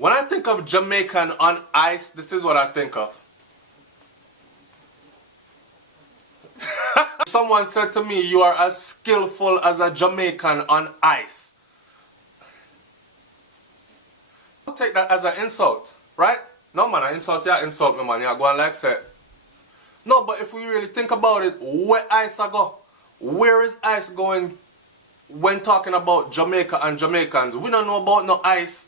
When I think of Jamaican on ice, this is what I think of. Someone said to me, you are as skillful as a Jamaican on ice. Don't take that as an insult, right? No man, I insult me man, you go and like say. No, but if we really think about it, where ice I go? Where is ice going when talking about Jamaica and Jamaicans? We don't know about no ice.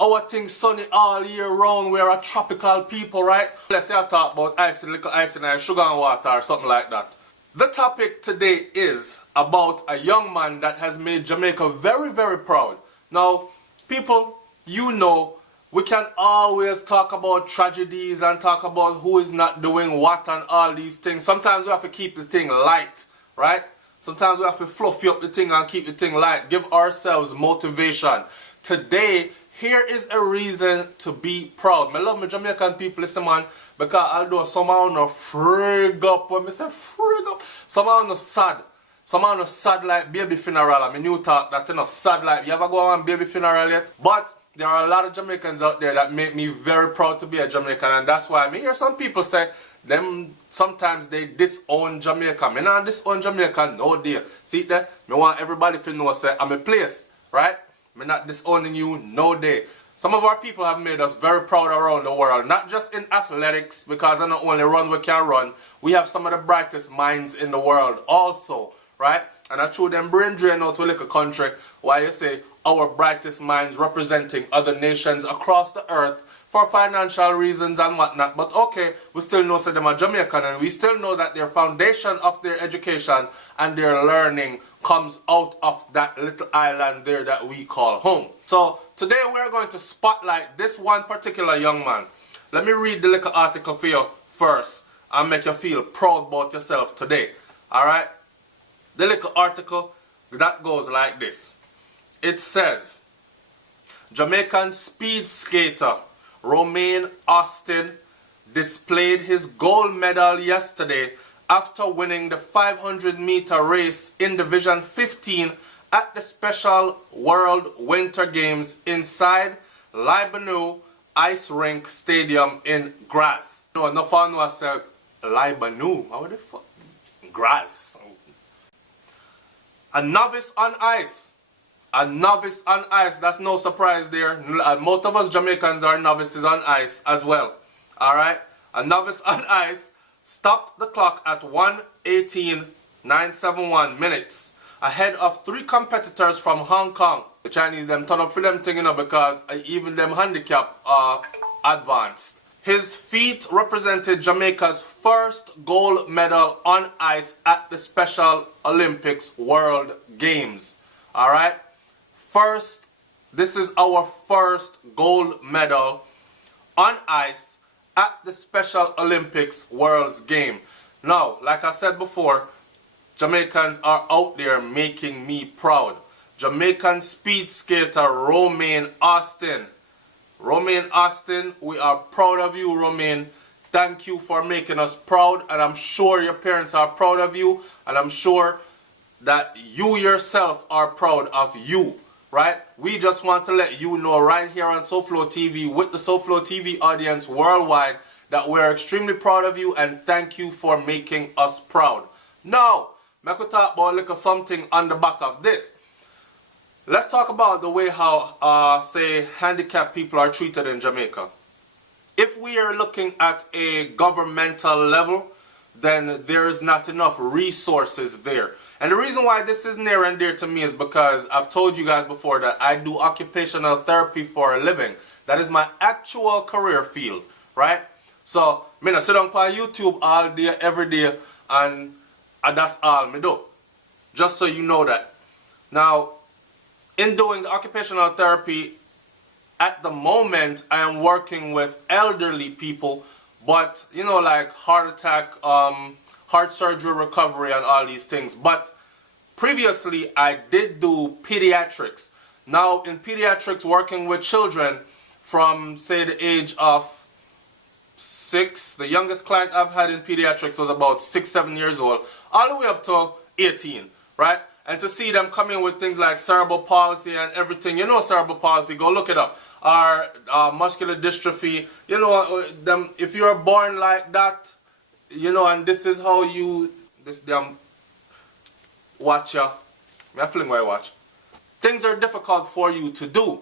Our thing sunny all year round. We're a tropical people, right? Let's say I talk about ice, little ice and sugar and water or something like that. The topic today is about a young man that has made Jamaica very, very proud. Now, people, you know, we can always talk about tragedies and talk about who is not doing what and all these things. Sometimes we have to keep the thing light, right? Sometimes we have to fluffy up the thing and keep the thing light. Give ourselves motivation. Today, here is a reason to be proud. I love my Jamaican people, listen man, because although somehow no frig up, when I say frig up, somehow no sad. Somehow no sad like baby funeral. I mean, you talk that you know sad like, you ever go on baby funeral yet? But there are a lot of Jamaicans out there that make me very proud to be a Jamaican, and that's why I hear some people say, them sometimes they disown Jamaica. Me not disown Jamaica, no dear. See there? Me want everybody to know say I'm a place, right? Me not disowning you, no day. Some of our people have made us very proud around the world, not just in athletics, because I not only run we can run, we have some of the brightest minds in the world also, right? And I threw them brain drain out to a little country, why you say our brightest minds representing other nations across the earth for financial reasons and whatnot. But okay, we still know them are Jamaican, and we still know that their foundation of their education and their learning comes out of that little island there that we call home. So today we're going to spotlight this one particular young man. Let me read the little article for you first and make you feel proud about yourself today. Alright? The little article that goes like this. It says, Jamaican speed skater Romain Austin displayed his gold medal yesterday after winning the 500-meter race in Division 15 at the Special World Winter Games inside Libanu Ice Rink Stadium in Graz. No, no fun was Libanu. How the fuck? Graz. A novice on ice. A novice on ice. That's no surprise there. Most of us Jamaicans are novices on ice as well. Alright? A novice on ice stopped the clock at 1:18.971 minutes, ahead of 3 competitors from Hong Kong. The Chinese them turn up for them thing, you know, because even them handicap are advanced. His feat represented Jamaica's first gold medal on ice at the Special Olympics World Games. Alright? This is our first gold medal on ice at the Special Olympics World's Game. Now, like I said before, Jamaicans are out there making me proud. Jamaican speed skater Romain Austin. Romain Austin, we are proud of you, Romain. Thank you for making us proud, and I'm sure your parents are proud of you, and I'm sure that you yourself are proud of you. Right? We just want to let you know right here on SouFLoTV with the SouFLoTV audience worldwide that we're extremely proud of you and thank you for making us proud. Now, I could talk about a little something on the back of this. Let's talk about the way how, say, handicapped people are treated in Jamaica. If we are looking at a governmental level, then there is not enough resources there. And the reason why this is near and dear to me is because I've told you guys before that I do occupational therapy for a living. That is my actual career field, right? So, I sit on YouTube all day, every day, and that's all I do. Just so you know that. Now, in doing the occupational therapy, at the moment, I am working with elderly people, but, you know, like heart attack, heart surgery recovery and all these things. But previously I did do pediatrics. Now in pediatrics, working with children from say the age of 6, the youngest client I've had in pediatrics was about 6-7 years old, all the way up to 18, right? And to see them coming with things like cerebral palsy and everything, you know cerebral palsy, go look it up. or muscular dystrophy, you know, them, if you're born like that, you know, and this is how you, this damn watcher, I fling why watch. Things are difficult for you to do.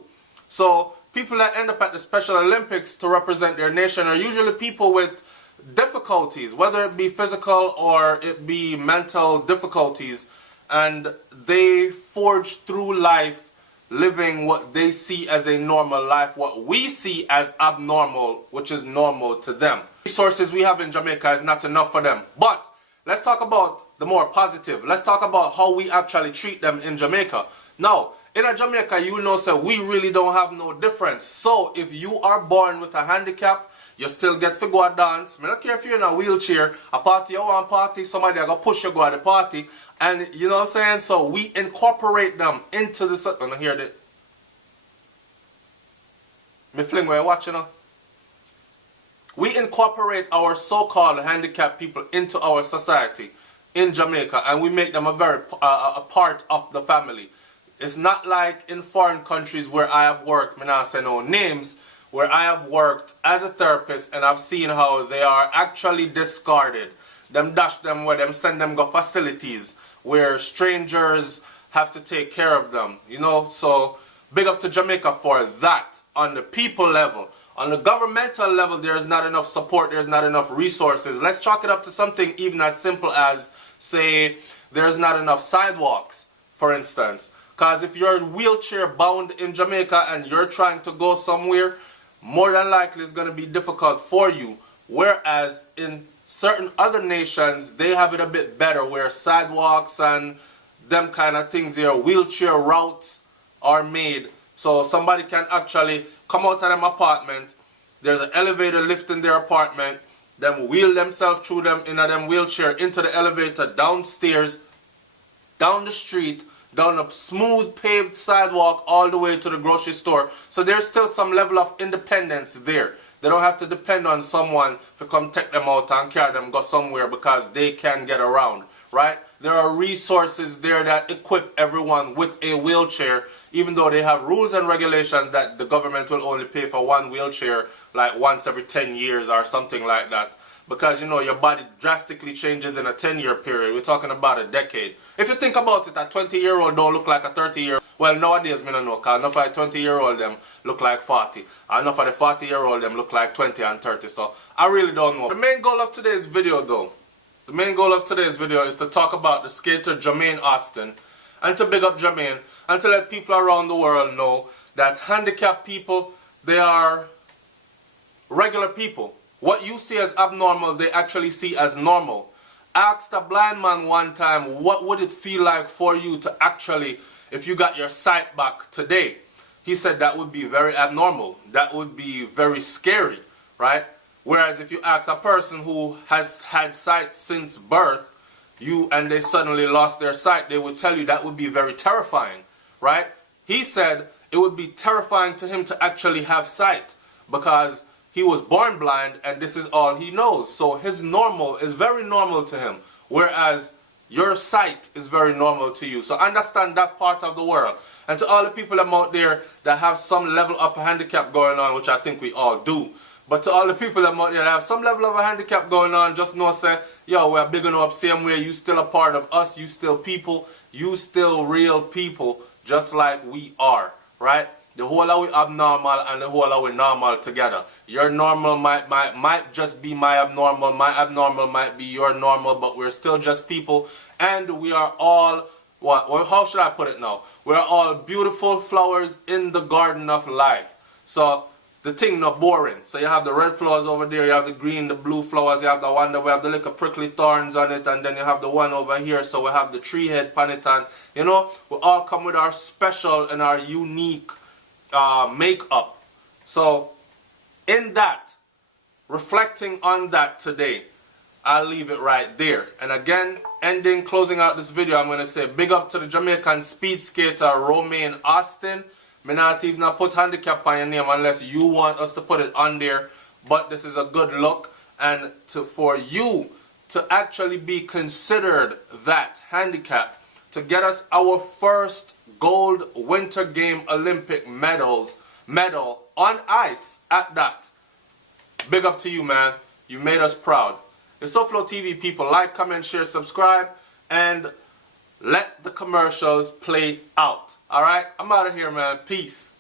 So people that end up at the Special Olympics to represent their nation are usually people with difficulties, whether it be physical or it be mental difficulties, and they forge through life living what they see as a normal life, what we see as abnormal, which is normal to them. Resources we have in Jamaica is not enough for them. But let's talk about the more positive. Let's talk about how we actually treat them in Jamaica. Now, in Jamaica, you know, so we really don't have no difference. So if you are born with a handicap, you still get to go a dance. I don't care if you're in a wheelchair, a party, you want party, somebody are going to push you go to the party. And you know what I'm saying? So we incorporate them into the... I don't hear that. Me fling where you watching now. We incorporate our so-called handicapped people into our society in Jamaica, and we make them a part of the family. It's not like in foreign countries where I have worked, me not say no names, where I have worked as a therapist and I've seen how they are actually discarded. Them dash them where them send them go facilities where strangers have to take care of them, you know. So big up to Jamaica for that on the people level. On the governmental level, there is not enough support, there's not enough resources. Let's chalk it up to something even as simple as, say, there's not enough sidewalks, for instance. Because if you're wheelchair bound in Jamaica and you're trying to go somewhere, more than likely it's going to be difficult for you. Whereas in certain other nations, they have it a bit better, where sidewalks and them kind of things, their wheelchair routes are made. So somebody can actually come out of them apartment, there's an elevator lift in their apartment, them wheel themselves through them in a them wheelchair into the elevator, downstairs, down the street, down a smooth paved sidewalk all the way to the grocery store. So there's still some level of independence there. They don't have to depend on someone to come take them out and carry them go somewhere because they can get around, right? There are resources there that equip everyone with a wheelchair, even though they have rules and regulations that the government will only pay for one wheelchair like once every 10 years or something like that. Because, you know, your body drastically changes in a 10-year period. We're talking about a decade. If you think about it, a 20-year-old don't look like a 30-year-old. Well, nowadays, I don't know, because enough of the 20-year-old them look like 40. And enough of the 40-year-old them look like 20 and 30. So, I really don't know. The main goal of today's video, though, the main goal of today's video is to talk about the skater Jermaine Austin, and to big up Jermaine, and to let people around the world know that handicapped people, they are regular people. What you see as abnormal, they actually see as normal. Asked a blind man one time, what would it feel like for you to actually, if you got your sight back today? He said that would be very abnormal. That would be very scary, right? Whereas if you ask a person who has had sight since birth, and they suddenly lost their sight, they would tell you that would be very terrifying, right? He said it would be terrifying to him to actually have sight because he was born blind and this is all he knows. So his normal is very normal to him, whereas your sight is very normal to you. So understand that part of the world. And to all the people out there that have some level of a handicap going on, which I think we all do, but to all the people out there that have some level of a handicap going on, just know, say, yo, we're big enough same way. You still a part of us. You still people. You still real people, just like we are, right? The whole of we abnormal and the whole of we normal together. Your normal might just be my abnormal. My abnormal might be your normal, but we're still just people. And we are all, how should I put it now? We're all beautiful flowers in the garden of life. So the thing not boring. So you have the red flowers over there, you have the green, the blue flowers, you have the one that we have the little prickly thorns on it, and then you have the one over here, so we have the tree head on it, and you know, we all come with our special and our unique makeup. So in that, reflecting on that today, I'll leave it right there. And again, closing out this video, I'm going to say big up to the Jamaican speed skater Jermaine Austin. Me not even put handicap on your name unless you want us to put it on there. But this is a good look, and for you to actually be considered that handicap, to get us our first gold Winter Game Olympic medal on ice at that. Big up to you, man. You made us proud. The SouFLoTV people, like, comment, share, subscribe, and let the commercials play out. Alright? I'm out of here, man. Peace.